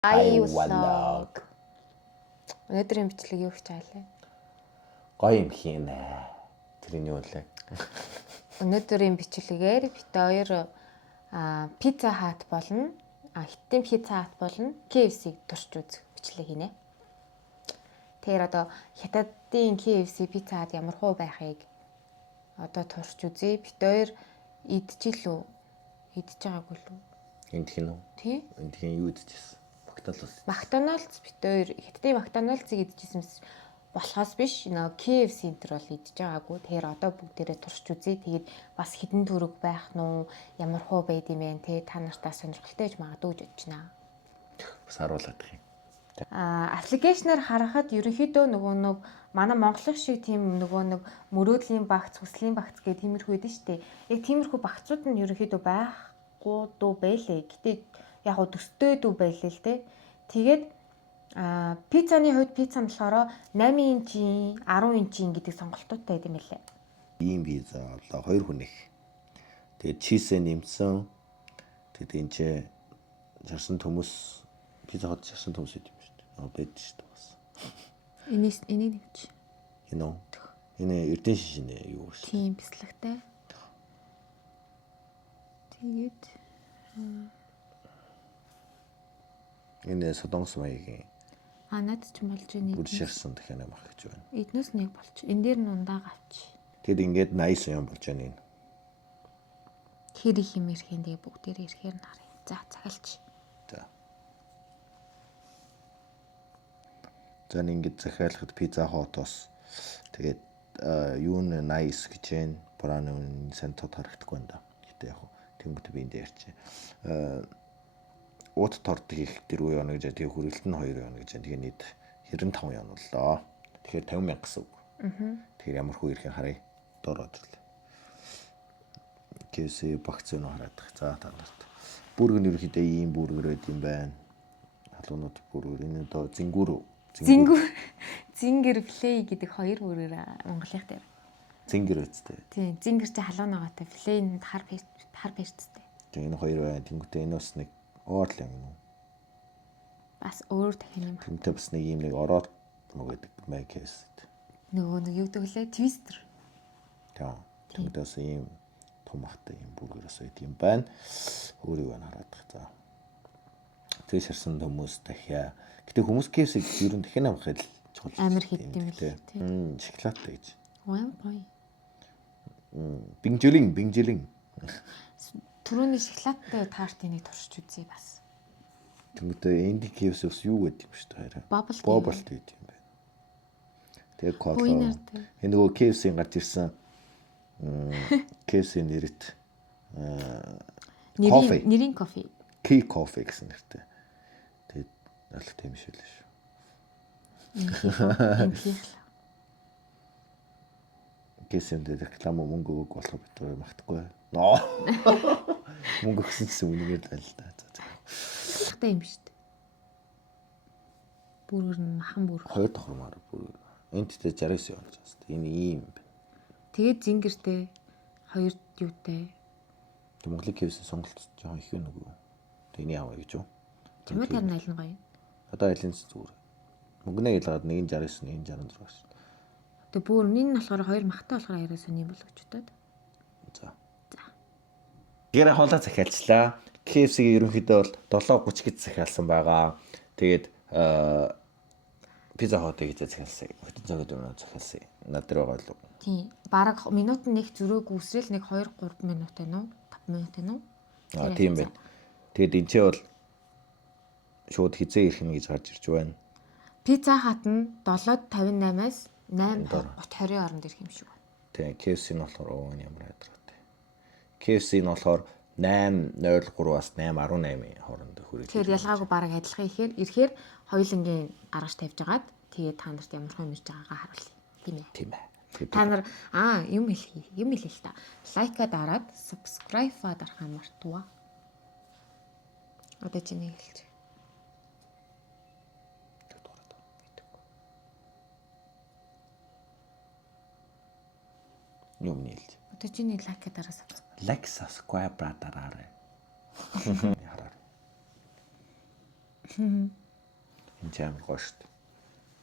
I vlog. Өнөөдрийн бичлэг юу гэж хаалаа? Гоё юм хийнэ. Тэрний үлээ. Өнөөдрийн бичлэгээр бит хоёр пицца хат болно. Хиттийн пицца хат болно. KFC-г турш үзэх бичлэг хийнэ. Тэгэхээр одоо хятадын KFC пицца хат ямар хөө байхыг одоо турш үзье. Бит хоёр идчихлүү. Идэж байгаагүй лүү? Энд хин үү? Тий. Энд хин юу идчихсэн? Макдоналдс. Макдоналдс бит хоёр хятадын Макдоналдсыг идчихсэн болохоос биш. Нөгөө KFC энтер бол идэж байгаагүй. Тэгэхээр одоо бүгдээрээ турш үзье. Тэгээд бас хідэн төрөг байх нь уу? Ямар хөө байд юм бэ? Тэ та нартаа сонирхолтой гэж магадгүй гэж бодож байна. Бас харуулдаг юм. Аппликейшнээр харахад ерөнхийдөө нөгөө манай монголын шиг тийм нөгөө мөрөөдлийн багц, хүслийн багц гэх тиймэрхүү идэв штэ. Яг тиймэрхүү багцууд нь ерөнхийдөө байхгүй дүү байлээ. Гэтэ яг гоо төстэй дүү байлээ л те. Тэгээд пиццаны хувьд пицца нь болохоор 8 инчийн, 10 инчийн гэдэг сонголтуудтай байд юм лээ. Ийм пицца болоо 2 хүнийх. Тэгээд чизээ нэмсэн. Тэгээд энэ ч жарсан төмөс пицца хот жарсан төмөс идэв шүү дээ. Бэд шүү дээ бас. Энийг нэмч. Энэ эрдэн шишинэ юу вэ? Тийм бяцлагтай. Тэгээд энэ Солонгос маягийн надад ч болж байна. бүр ширсэн дахиад амах гэж байна. Эднээс нэг болч. Энэ дээр нь ундаа гавч. Тэгэд ингээд 80 юм болж байна энэ. Хэр их юм ирэхэн тэгээ бүгдээрээ ирэхээр нь харъя. За цагалч. За ингээд захиалахад пицца хотоос тэгээд юу н 80 гэж байна. Браны сан тод харагдахгүй байна да. Гэтэ яг тэнгуүт би энэ дээр чи уут торт хийх тэр үе оноо гэж тэгээ хүрээлт нь 2 оноо гэж. Тэгээ нийт 95 yen боллоо. Тэгэхээр 50,000 гэсэн үг. Тэгэхээр ямар хөө ирэхин харъя. Дороод ирлээ. KFC багц нь хараад. За та нарт. Бүрэг нь ерөөхдөө ийм бүргэр байд юм байна. Халуунууд бүргэр энэ доо Зингэр флей гэдэг 2 бүрээр Монголынх дээр. Зингэр үсттэй. Тийм, зингэр чи халуун агаатай, флейнд хар пэсттэй. Тэгээ энэ 2 байна. Тэнгүүтээ энэ бас нэг орл юм уу? Бас өөр дахин юм. Тэмтэй бас нэг юм нэг ороод гэдэг майкэс. Нөгөө юу гэвэл твистер. Тийм. Тэмтэй бас ийм том ахтай юм бүргэрээс байд юм байна. Өөрийг нь хараад тах. За. Тэгээ ширсэн хүмүүс дахиа. Гэтэ хүмүүс KFC ер нь дахин амхад чухал. Амар хэд юм л тийм. Шоколадтай гэж. Гоё. Бинжилин. Түрүүний шоколадтай тартыг нэг туршиж үзье бас. Тэнгүүтээ энди KFC ус юу гэдэг юм шүү дээ. Bubble гэдэг юм байна. Тэгээ кола. Энэ нөгөө KFC-ийн гарч ирсэн KFC нэрэт нэрийн кофе. Key Coffee гэсэн нэртэй. Тэгээд алхтай юм шиг л шүү. KFC-д реклам мөнгө өгөх болох битүү магтахгүй. Мөнгө өгсөн гэсэн үнэгээр л л да. Алхтай юм шүү дээ. Бүргэр нь махан бүргэр. 2 тохромоор бүргэр. Энд тэ 69 болж байна. Энэ ийм байна. Тэгээд зингэртэй 2 юутай. Монголын KFC сонголт жоохон их байна уу? Тэний аваа гэж юу? Чамд харин аль нь гоё? Одоо алин зүгээр. Мөнгөнээ ялгаад нэг нь 69, нэг нь 66 шүү. Тэгээ бүр энэ нь болохоор 2 махтай болохоор яриа сони юм болов ч удаад. За. Гэрэ хоолой захиалчлаа. KFC-ийн ерөнхийдөө бол 7:30 гэж захиалсан байгаа. Тэгээд пицца хотыг гэж захиалсан. Хотын цагт өнөө захиалсан. Над дээр байгаа л. Тийм. Бараг минут нэг зөрөөг үсрэл нэг 2-3 минут байна уу? 5 минут байна уу? Тийм байна. Тэгэд энэ ч бол шууд хизээ ирэх нь гэж гарч ирж байна. Пицца хат нь 7:58-аас 8:20 хооронд ирэх юм шиг байна. Тийм, KFC нь болохоор ямар ядраатай. KFC нь болохоор 8:03-аас 8:18 хооронд хүрэх. Тэгэхээр ялгаагүй бараг адилхан ихээр хоёулангийн гаргаж тавьж агаад тэгээд та нарт ямар хөө мэрж байгаагаа харуулъя. Тийм ээ. Та нар юм хэлээ л та. Лайка дараад subscribe-а дарахаа мартуа. Одоо чи нэг хэлж. Юм нийлж. Одоо чи нэг лайка дараа subscribe. Like subscribe дараарай. Энэ ч амар гоё шүү дээ.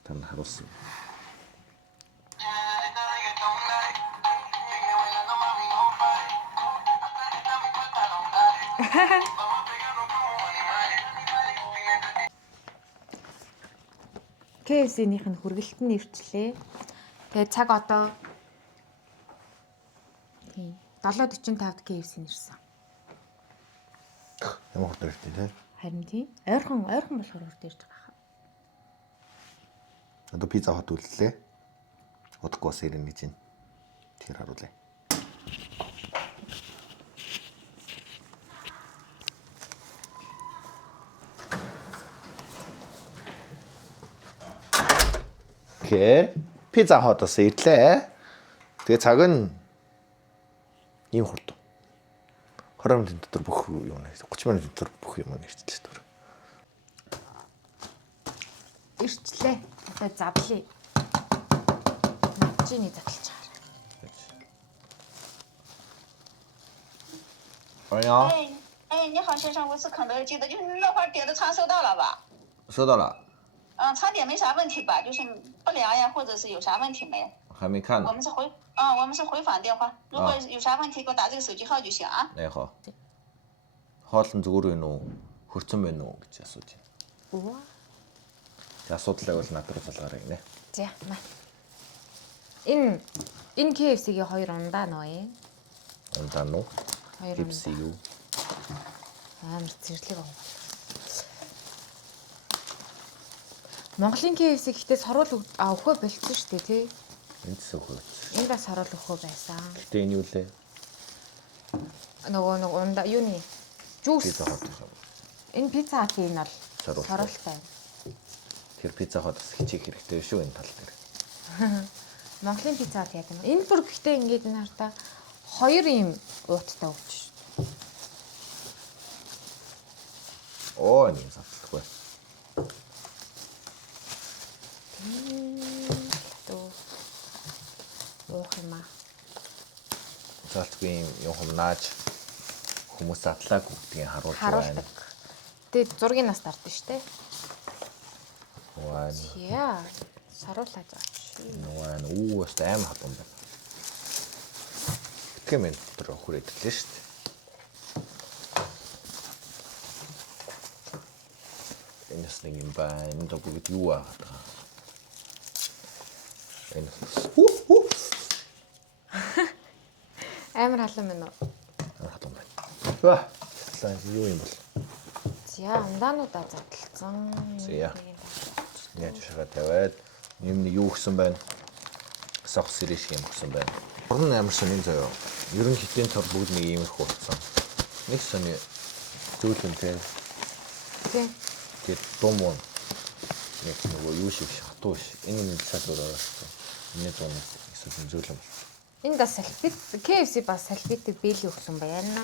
Тань харуулсан. KFC-ийнх нь хүргэлт нь ивчлээ. Тэгээ цаг одоо тийм 7:45-д KFC нэрсэн. Ямар хурд ирдэ те. Харин тийм. Ойрхон болохоор урд ирж байгаа хаа. Одоо пицца хот үлдлээ. Удахгүй бас ирнэ гэж байна. Тэр харуулъя. Окей. Пицца хотоос ирлээ. Тэгээ цаг нь ийм хурд. 20 минутын дотор бүх юм нэ. 30 минутын дотор бүх юм нэрчлээ түр. Ирчлээ. Одоо завлаа. Начины задлж байгаа. Ая.哎，你好，先生，我是肯德基的，就是那会儿点的餐收到了吧？收到了。餐点没啥问题吧？就是不良呀，或者是有啥问题没？还没看呢。我们是回访电话，如果有啥问题给我打这个手机号就行啊。 Nee хоо. Хоолн зүгээр байна уу? Хөрцөн байна уу гэж асууж байна. Өө. Тэг асуудлыг бол над руу залгаарай гинэ. За маа. Энэ KFC-гийн 2 ундаа нөө. Ундаа нуу. 2 Пепси юу? Амар зэрлэг аа. Монголын KFC гэхдээ сорвол өхөө болчихсон шүү дээ тий. Энд сөхөө. Энэ бас сорвол өхөө байсан. Гэтэ энэ юу лээ? Нөгөө ундаа юу нэ? Жуус. Пицца хот. Энэ пицца хатын нь бол Сорвол. сорволтой. Тэр пицца хотоос хичээх хэрэгтэй шүү энэ тал дээр. Монголын пицца хат яа гэм. Энэ бүр гэхдээ ингээд энэ хартаа 2 юм ууттай өгч шүү. Оо энэ завтлахгүй. Уух юм аа. Завтлгүй юм хумнааж хүмүүс затлаагүй гэдгийг харуулж байна. Харуулдаг. Тэгээд зургийг нас дардсан шүү дээ. Ваа. Яа. Саруулаа заач. Нуан уу өст аим хатан байна. Тэгмэн дотор хүрээдлээ шүү дээ. Энэс нэг юм байна. Энэ дог бүгд юу аа та. Энэ. Амар халуун байна уу? Хатан байна. Ваа. Юу юм бол. За, ундаануудаа задлцсан. За. Яаж шагаа тавиад юм нэг юу гсэн байна. Сах сэрэш юм гсэн байна. Орон амар сонин заяа. Ерөн хитэн тор бүгд нэг иймэрхүү болсон. Нэг сони зөөлөнтэй. Тийм. Тэгээд дум уу. Нэг нөгөө юу шиг хатуу ш. Энэ нэг цаад өрөөсөн. Энэ дум эсвэл зөөлөн. Энэ бас салфит KFC бас салфитыг бэлий өгсөн байна.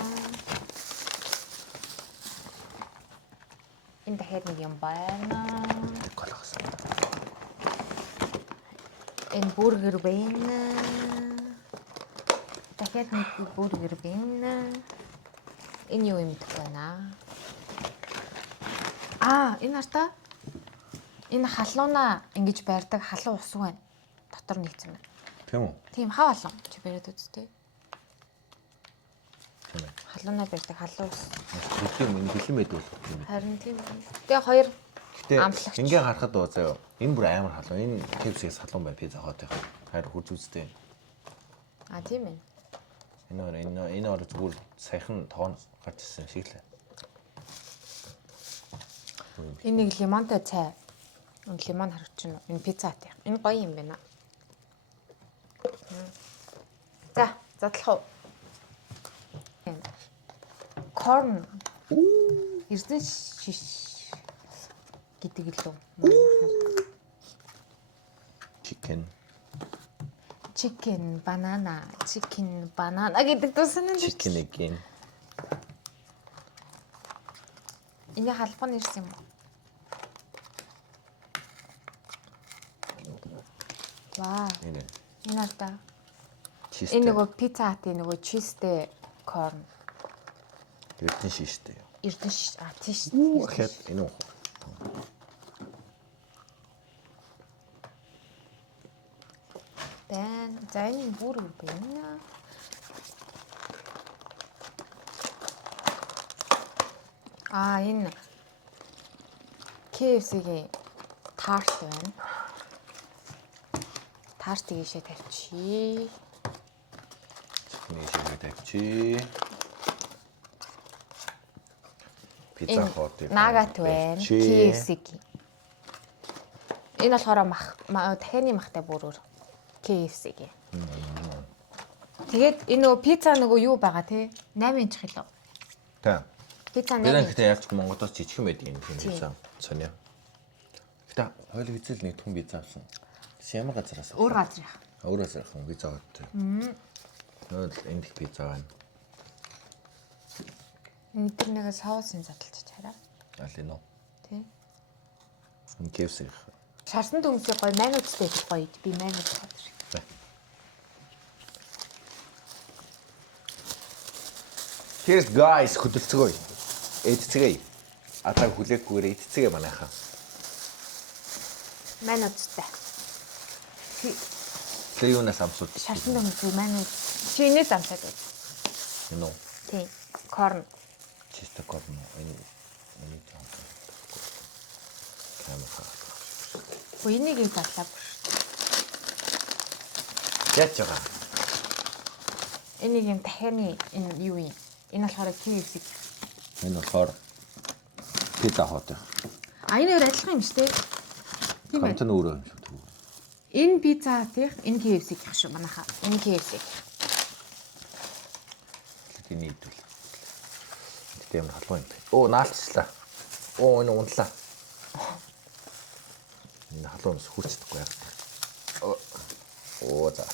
Энэ дахиад нэг юм байна. Голгосон. Энэ бургер байна. Дахиад нэг бургер байна. Энэ юу юм бэ байна? Энэ хартаа энэ халуунаа ингэж байрдаг халуун ус байна. Дотор нэгцэн байна. Тийм үү? Тийм хав халуун чи бариад үзтээ. Тийм ээ. Халуунаа барьдаг халуун ус. Бэлэн энэ бэлэн байд бол. Харин тийм. Тэгээ хоёр Гэтэ амтлагч. ингээ харахад боо заяа. Энэ бүр амар халуун. Энэ KFC-с халуун бай пицца хотын. Хайр хурж үзтээ. Тийм ээ. Энэ орой зүгээр саяхан тоон гарч ирсэн шиг л. Энэ нэг лимонтой цай. Энэ лимон харагч нь энэ пицца хат юм. Энэ гоё юм байна. За, задлах уу? Корн. Эрдэн шиш гэдэг л үү? Chicken banana гэдэг тусан нь. Chicken again. Энэ халбан ирсэн юм уу? Вау. Энэ ардаа. Энэ нөгөө пицца хатын нөгөө чизтэй корн. Эрдэн шиштэй. Эрдэн шиш. Тийш. Гэхэд энэ үү. байна. За энэ бүрэг байна. Энэ KFC-гийн тарт байна. Тартыг ийшээ тавьчих. Нийшээ тавьчих. Пицца хотыг нагат байна. KFC-гийн. Энэ болохоор дахианы махтай бүрээр KFC-гийн. Тэгээд энэ нөгөө пицца нөгөө юу байгаа те? 8 инч хэлв. Тэ. Пицца Би 8 нэг инч. ихтэй яг Монголоос жижигхэн байдаг юм пицца. Соня. Гэтэ хоёул хэзээ л нэг түн пицца авсан. Ямар газараас? Өөр газар яах. Өөр газар ах пицца аваад. Нөө энд их пицца байна. Энэ тэр нэг соусын задлж чараа. Алино. Тий. KFC. Шарсан төмсөй гоё майонезтэй их гоё. Би майонез хавдаг. Here's guys хөдөлцгөө. Эдцгээ. Атаа хүлээхгүйгээр эдцгээ манайхаа. Майонезтэй. Тэр юунаас амсууд? Шарсан төмсөй майонез. Чи энэс амсаад байна. Энэ үү? Тий. Корн. Чисто корн. Энэ жаа. Камера. Энийг нь задлаа. Яаж байгаа? Энийг юм дахианы энэ юу юм? Энэ болохоор KFC. Энэ болохоор пицца хот. Энэ хоёр адилхан юм шүү дээ. Тийм байх. Хамт нь өөрөө юм шиг түг. Энэ пицца тийх, энэ KFC гэх шүү манайхаа. Энэ KFC. Тэний идвэл. Гэтэ ямар халуун юм бэ? Оо, наалцлаа. Оо, энэ унтлаа. Энэ халуун ус хүчтэйгүй яг. Оо за.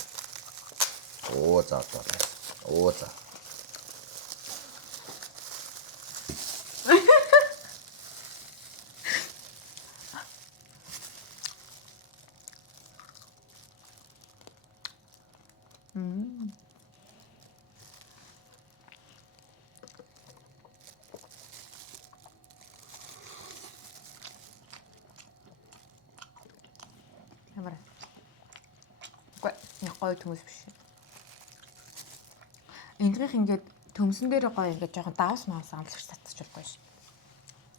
Оо за. Оо за. Ямар. Гоё төмөс биш. Эндгийнх ингээд төмсөн дээр гоё ингээд жоохон давс маус амлагч татчих болгүй ш.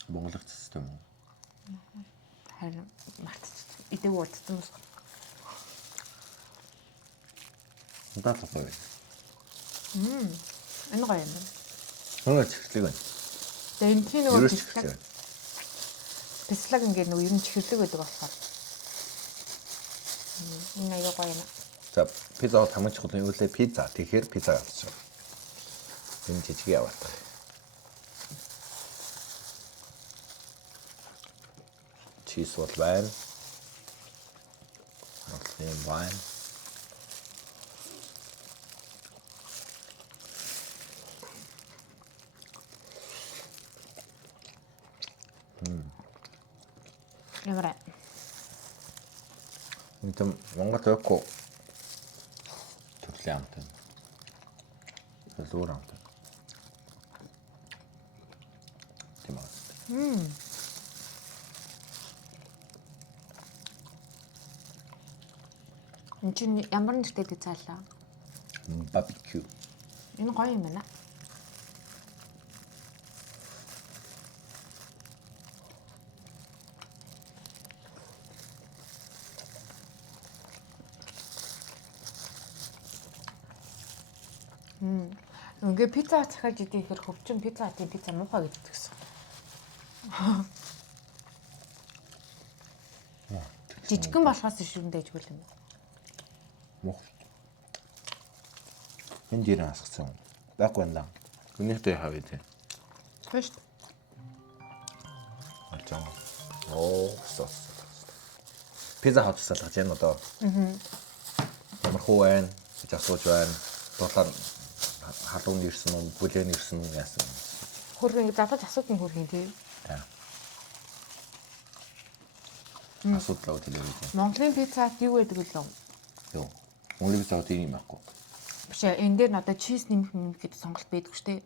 Монголч систем үү? Харин мартчих. Идэг уудсан ус. Удаад гоё. Энэ гоё юм. Хөөе чихлэг байна. Тэгээ энэ чинь нөгөө Ерөөс чихлэг. бислаг ингээд нөгөө ер нь чихлэг байдаг болохоор. Энэ аяа гоё юм. За, пицца хамгийн чухал нь юу вэ? Пицца. Тэгэхээр пицца авчих. Энэ жижиг яваад. Чиз бол байна. Нотлын байна. Ямар. Энд Монгол өкө төрлийн амт. Төлөөр амт. Тийм аа. Энд чинь ямар нэртэй пицца лаа? Барбекю. Энэ гоё юм байна. Ингээ пицца цахаж идэх ихэр хөвчин пицца хатын пицца муухай гэдэг гэсэн. Жижигхэн болохоос шүүндэж гүйл юм. Мох. Энд дээрээ асгасан. Байхгүй энэ. Үнэхдээ хавъя тий. Хөөш. Ачаа. Оо, сос. Пицца хот салгаж яана одоо. Ямар хөө байна? Гэж асууж байна. Дулаар халуун ирсэн үү, бүлээн ирсэн үү яасан. Хөргөн залгаж асуудаг хөргөн тий. Та. Асуудал уу телевиз. Монголын пиццат юу гэдэг вэ? Юу. Монголын пицца хот юм аахгүй. Биш ээ, энэ дээр нь одоо чиз нэмэх гэдэг сонголт байдаг шүү дээ.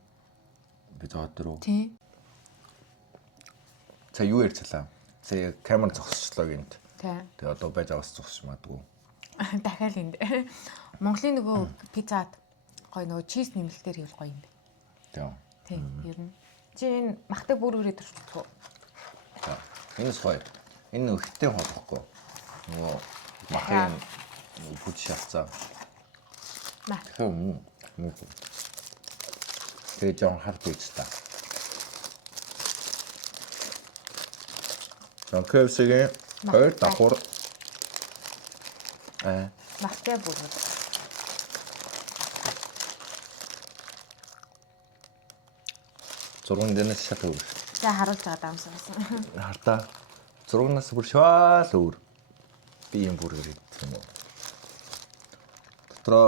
Пицца хот руу. Тий. За юу ярьцлаа. За камер зогсчлоо гэнт. Тий. Тэгээ одоо байж аваас зогсч магадгүй. Дахиад энд. Монголын нөгөө пиццад гоё нөгөө чиз нэмэлтээр хийвэл гоё юм бэ. Тийм, ер нь. Чи энэ махтай бүргэрээ төрчихгүй. Энэ сой. Энэ ихтэй болохгүй. Нөгөө махын бүт шалцаа. Мах. Тэгээ жоон хард үйс та. KFC-ийн хоёр давхар Махтай бүргэр. зурган дэнэс шат өөр. За харуулж байгаа даамсаас. Хартаа зургнаас бүр шваал өөр. Би юм бүргэр идэх юм уу. Дотроо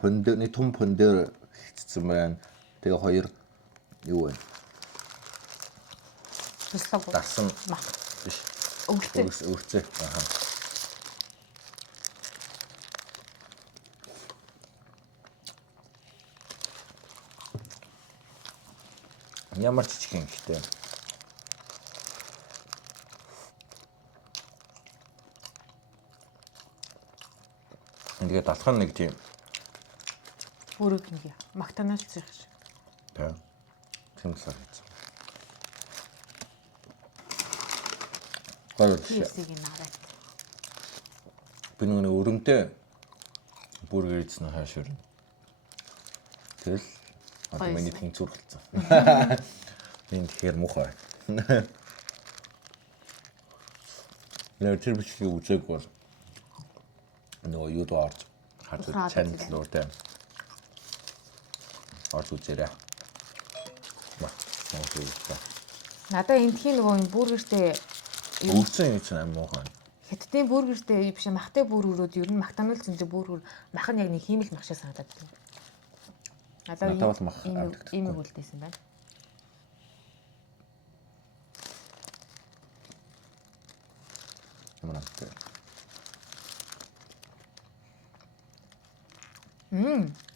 пөндөрний том пөндөр хийцсэн байна. Тэгээ хоёр юу вэ? Туслаг. Дасан Мах. биш. Өвгцээ. Аха. Ямар ч чихэн ихтэй. Ингээд алхан нэг тийм Бүрэг нэг магтанаас зих шиг. та тэмцэл хийсэн. Гол KFC-ийн нараад. би нөгөө өрөмтэй бүргэр идсэн хааш өрнө. Тэгэл одоо миний тэнцвэр болсон. Энэ тэгэхээр муухай. Нэр тэр бичлэгийг үзээг бол нөгөө юу доо орж хад чанал руу тийм орж үзээрэй. Надаа эндхийн нөгөө энэ бүргэртэй Өвсөн юм чинь муухай. хятадын бүргэртэй биш махтай бүргэрүүд ер нь магтанал зэнтэй бүргэр мах нь яг нэг хиймэл мах шиг санагдаад байна. Надад бол мах ийм үлдээсэн байна. Ямартай.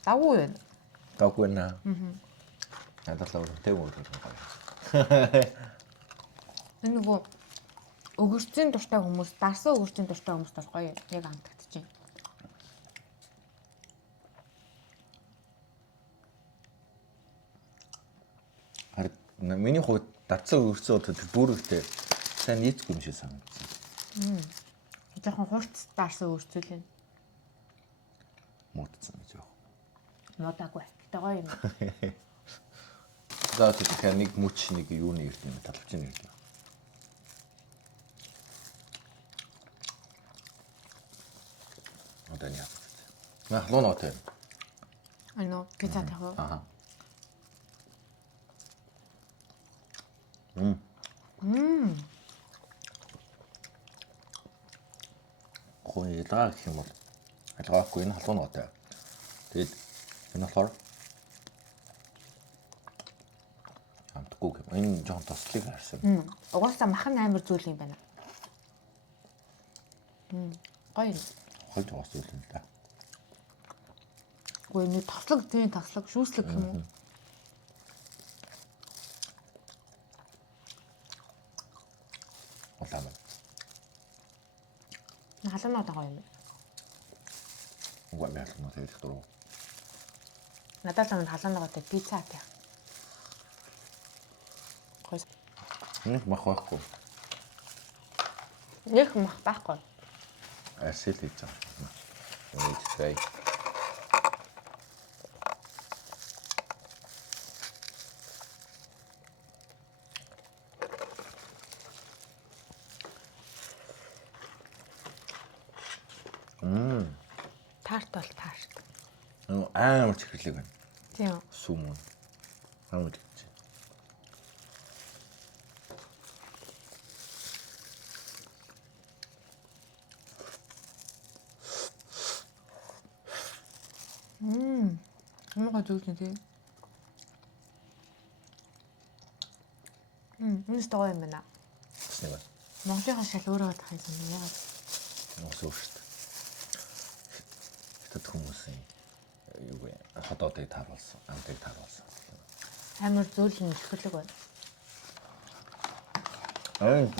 Дагуу байна. Даггүй наа. Надад л өрөвтэй гоё. Энэ нөгөө өгөрцийн дуртай хүмүүс, дарсан өгөрцийн дуртай хүмүүс бол гоё яг амтагдчихэв. Харин миний хувьд датсан өрцөө тэр бүрэгтэй сайн нийцгүй юм шиг санагдсан. Жохон хурц дарсан өгөрцөл юм. Муудсан гэж яах. Модаагүй. Гэтэ гоё юм. За тэгэхээр нэг мөч нэг юуны ирд юм талбчин ирд. Одоо яа. Нахлон отэ. Ано пицца тахаа. Аха. Хөөе даа гэх юм бол алгаагүй энэ халуун отэ. Тэгээд энэ болохоор амтгүй юм. Энэ жоон тослыг харсан. Угаасаа мах нь амар зүйл юм байна. Гоё. Хойд уус зүйл юм да. Гүй нэг тослог тийм тослог шүүслэг юм уу? Улаан. Халуунаад байгаа юм. Угаа мял нь тэгээд дуруу. Надад л халуунаатай пицца таа. Гойс. Нэг мах байхгүй. Нэг мах байхгүй. Асэл хийж байгаа. Өөй. Таарт бол таарт. Амар чихрлэг байна. Тийм. Сүм. Амар гэж. Муугаа зүйлсэн тий. Энэ стой юм байна. Тэсний байна. Монголынхаа шал өөрөө тах юм яагаад? Нуус өөрт. Хятад хүмүүсийн юу вэ? Хотоодыг тааруулсан, амтыг тааруулсан. Амар зүйлэн ихрлэг байна.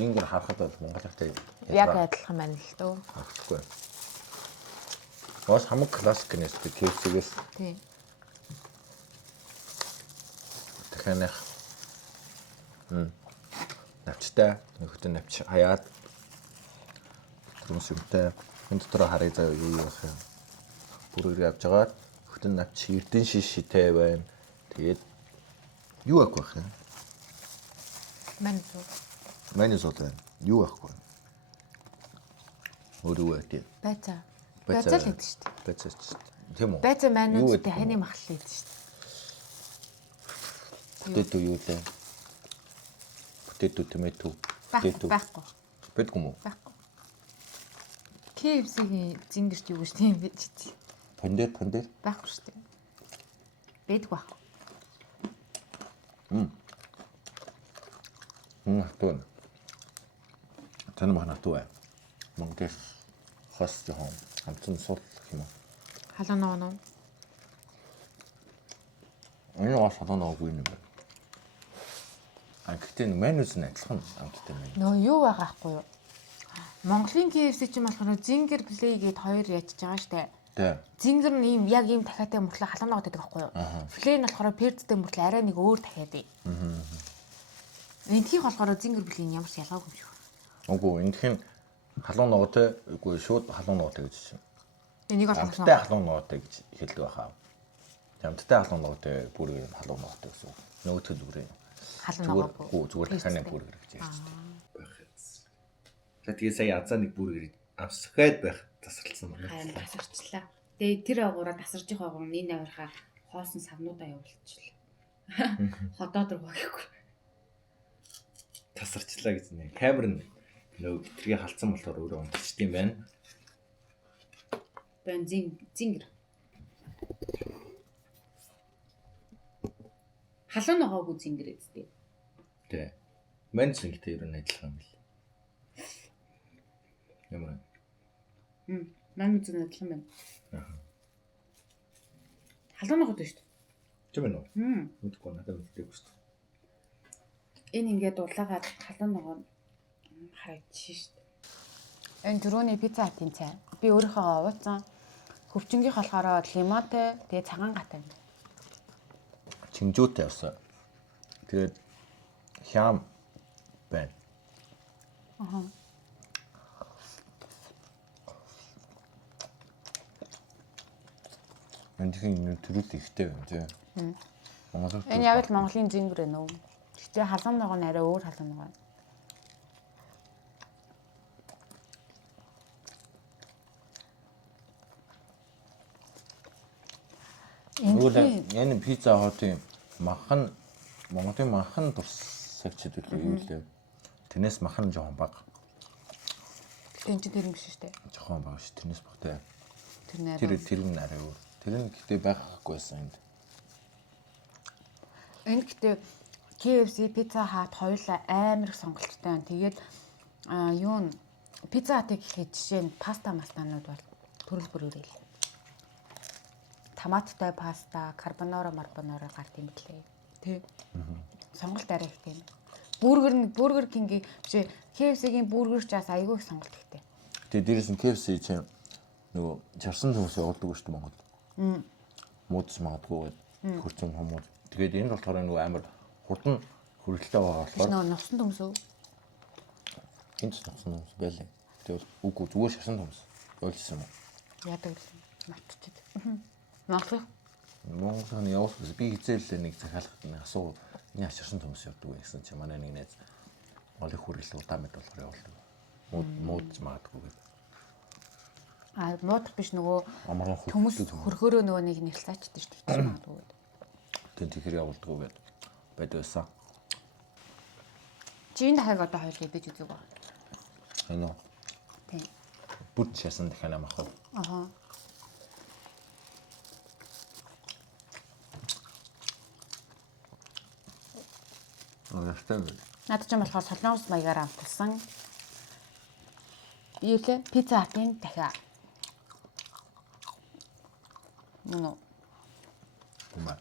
Ингээд харахад бол монголчтай Яг адилхан байна л дөө. авахгүй. Бас хамаг классик нээс KFC-гээс Тий. дахианах навчтай нөхөд навч хаяад хүмүүс юмтай энэ дотор харъя заа юу яах юм. Бүрээр явж байгаа нөхөд навч эрдэн шиштэй байна. Тэгээд юу ах байх юм? Манис уу. Юу ахгүй. Өөрөө тийм. Байцаа. Байцаа л гэдэг шүү дээ. Байцаа шүү дээ. Тийм үү? Байцаа мануудтай ханы махал гэдэг шүү дээ. Potato юу вэ? Potato tomato. Байхгүй. Бэдгүй мүү? Байхгүй. KFC-ийн зингэрт юу гэж тийм байж чи. Пондер. Байхгүй шүү дээ. Бэдгүй байхгүй. Хатуу. Тань мах хатуу. Монголд хос жохон хамтсан сул юм уу? Халуун ноо. Энэ бас халуун ноогүй юм байна. Гэхдээ менюс нь адилхан амттай меню. Нөө юу байгаа хгүй юу? Монголын KFC чинь болохоор зингэр плей гээд хоёр ячж байгаа штэ. Тэ. Зингэр нь ийм яг ийм дахиатай мөртлөө халуун ногод байдаг хгүй юу? Плей нь болохоор перцтэй мөртлөө арай нэг өөр дахиад бий. Эндхийг болохоор зингэр плейн ямар ч ялгаагүй юм шиг. Үгүй эндхийн халуун ноготой үгүй шууд халуун ноготой гэж чинь. Энийг бол Амттай халуун ноготой гэж хэлдэг байхаа. Амттай халуун ноготой бүрээр халуун ноготой гэсэн. Нөгөөдгөө зүгээр. Зүгээр дахианы бүргэр гэж ярьж байна. Тэгээ сая азаа нэг бүргэр авсгаад байх тасралсан байна. Харин тасарчлаа. Тэгээ тэр агуура тасарж их байгаа нь энэ авирхаа хоосон савнуудаа явуулчихлаа. Ходоод руу гэхгүй. Тасарчлаа гэж нэ. Камер нь нөгөө битргээ халдсан болохоор өөрөө унтчихд юм байна. Бензин зингэр. Халуун ногоогүй зингэр эзтэй. Тэ. Менс ихтэй ер нь адилхан юм бэл. Ямар. Маань үзэн адилхан байна. Халуун ногоод шүү дээ. Тийм ээ. Мэдгүй надад мэдээгүй шүү дээ. Энэ ингээд дулаагаад халуун ногоо харагдчих шүү дээ. Энэ түрүүний пицца хатын цай. Би өөрийнхөө ууцсан хөвчнгийнх болохоор лимонтой тэгээ цагаан гатай. Чинжүүтэй явсан. Тэгээд хям байна. Эндхийн төрөл ихтэй байна тий. Энэ яг л Монголын зингэр ээ нөө. Гэхдээ халуун ногоо нь арай өөр халуун ногоо. Энэ пицца хотын махан Монголын махан дурсагчд үлээ юу лээ. Тэрнээс махан жоохон бага. Тэнч тэр юм биш шүү дээ. Жоохон бага ш. Тэрнээс багтай. Тэр нь арай өөр. Тэр нь гэтээ байхгүй байсан энд. Энд гэтээ KFC, Pizza Hut хоёулаа амар их сонголттой байна. Тэгээд юу н Pizza Hut-ыг гэхэд жишээ нь паста мастанууд бол төрөл бүрээр л. Томаттай паста, карбонара гарт юм блэ. Тэ. Сонголт арай ихтэй. Бургер King-ийн биш KFC-гийн бургер ч бас айгүй их сонголт ихтэй. Тэгээ дээрээс нь KFC чинь нөгөө чарсан хүмүүс явуулдаг шүү дээ Монголд. Муудс магадгүй хөрцөн хүмүүс. Тэгээд энэ болохоор нөгөө амар хурдан хөрөлттэй байгаа болохоор нөгөө носон төмс үү? энд ч носон төмс байлаа. Тэгээд үгүй зүгээр шашин төмс ойлгосон юм уу? Яадаг л мартчихад. Монголын явуулсан би хизээл нэг захиалгад нэг асуу энэ шашин төмс явдаг гэсэн чи манай нэг найз олон хүрэл удаан мэд болохоор явуулдаг. Муудс магадгүй гэдэг. Муудах биш нөгөө Амрын төмс хөрхөөрөө нөгөө нэг нэрцаачдаг шүү дээ. Магадгүй. Тэн тэгэхээр явуулдаг уу гэдэг байд байсан. Чи энэ дахиад одоо хоёул бэж үзег ба. Энэ. Тийм. Бүт шасан дахиад амах уу? Аха. Ястай. Наад чинь болохоор солонгос маягаар амтсан. Юу лээ? Pizza Hut-ын дахиад. Нөө. Умаа.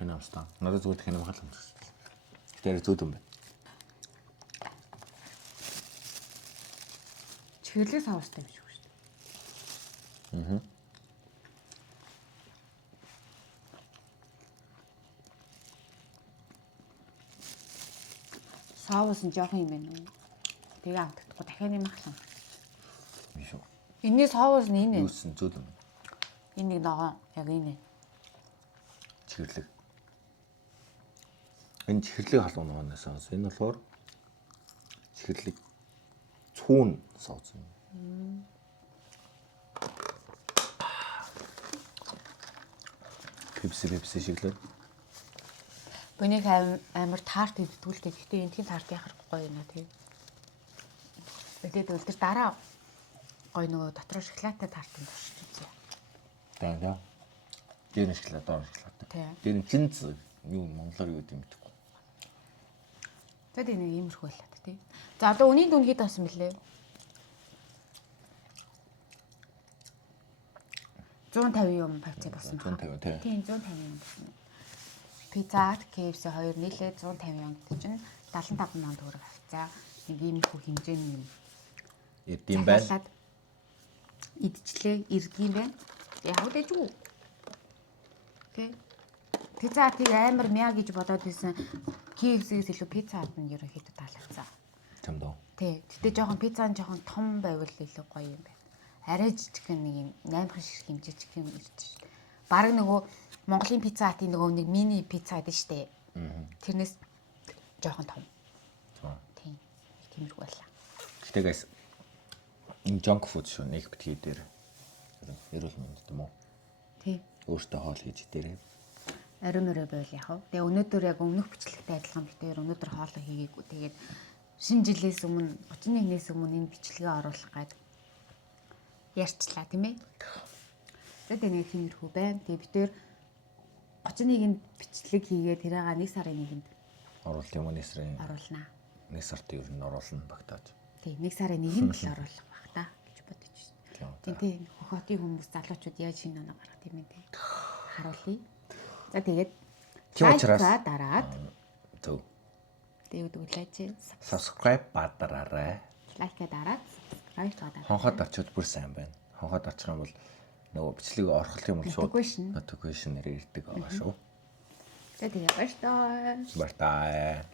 Хэнэвстаа. Надад зүгээр хэнэ махал юм. Тэр зүуд юм байна. Чихэрлээ савстай юм шиг шүү дээ. Соус нь жоохон юм байна уу? Тэгээ автахгүй дахиад нэмэх юм. Биш үү? Энэний соус нь энэ. Юусэн зөөл юм. Энэ нэг ногоо яг энэ. Чихэрлэг. Энэ чихэрлэг халуун ногооны соус. Энэ болохоор чихэрлэг цүүн соус юм. Пепси шиг л. Гүнийг амар таарт идтгүүлтэй. Гэхдээ энтхийн таарт яхахгүй гоё юм аа тийм. Өдөөд үлдэр дараа гоё нөгөө дотроо шоколадтай тартанд туршиж үзье. Тэгээ. Дээр нь шоколад, доор шоколад. Тийм. Дээр нь цэнц юу монголоор юу гэдэг юм бэ? За тийм нэг иймэрхүү байлаа тийм. За одоо үнийн дүн хэд авсан бэлээ? 150 юм пакет болсон байна. 150 Тийм 150 юм болсон. Пицца, KFC хоёр нийлээд 150 юм гэдэг чинь 75 мянган төгрөг авцаа. Нэг иймэрхүү хэмжээний юм. Эдийн байна. Захиалаад идчихлээ, ирдгийм байна. Яг үгүй. Окей. Пиццатыг амар мяа гэж бодоод байсан. KFC-гээс илүү пицца адна ерөнхийдөө таалагдсан. Том доо. Тий. Гэтэ жоохон пицца нь жоохон том байвал илүү гоё юм байна. Арай жижиг нэг юм 8 шиг хэмжээч юм ирдэ шүү. Бараг нөгөө Монголын пиццаатын нөгөө нэг мини пицца гэдэг шүү дээ. Тэрнээс жоохон том. Тийм. Тиймэрхүү байлаа. Гэтэ guys энэ junk food шүү. Нэг битгий дээр эрүүл мэнд юм уу? Тий. Өөртөө хоол хийж дээрээ. Ариун мөрөө байл яах вэ? Тэгээ өнөөдөр яг өмнөх бичлэгтэй адилхан битээр өнөөдөр хоолоо хийгээгүй. Тэгээд шинэ жилээс өмнө 31-ээс өмнө энэ бичлэгээ оруулах гээд ярьчлаа тийм ээ. За тэгээ нэг тиймэрхүү байна. Тэгээ битээр 31-нд бичлэг хийгээ тэрээга 1 сарын 1-нд Оруулт юм уу нэсрэн оруулнаа. нэг сард ер нь оруулна багтааж. Тий 1 сарын 1-нд л оруулах баг та гэж бодож байна. Тийм. Тийм хохотын хүмүүс залуучууд яаж шинэ оноо гаргах юм бэ? Харуулъя. За тэгээд Тийм учраас дараад зөв. тэгээд үлээж Subscribe бадараарай. лайка дараад subscribe дараад. Хонхоод очиод бүр сайн байна. Хонхоод очих юм бол нөгөө бичлэг орхох юм бол шууд notification нэр ирдэг байгаа шүү. За тэгээд баярлалаа. Баярлалаа.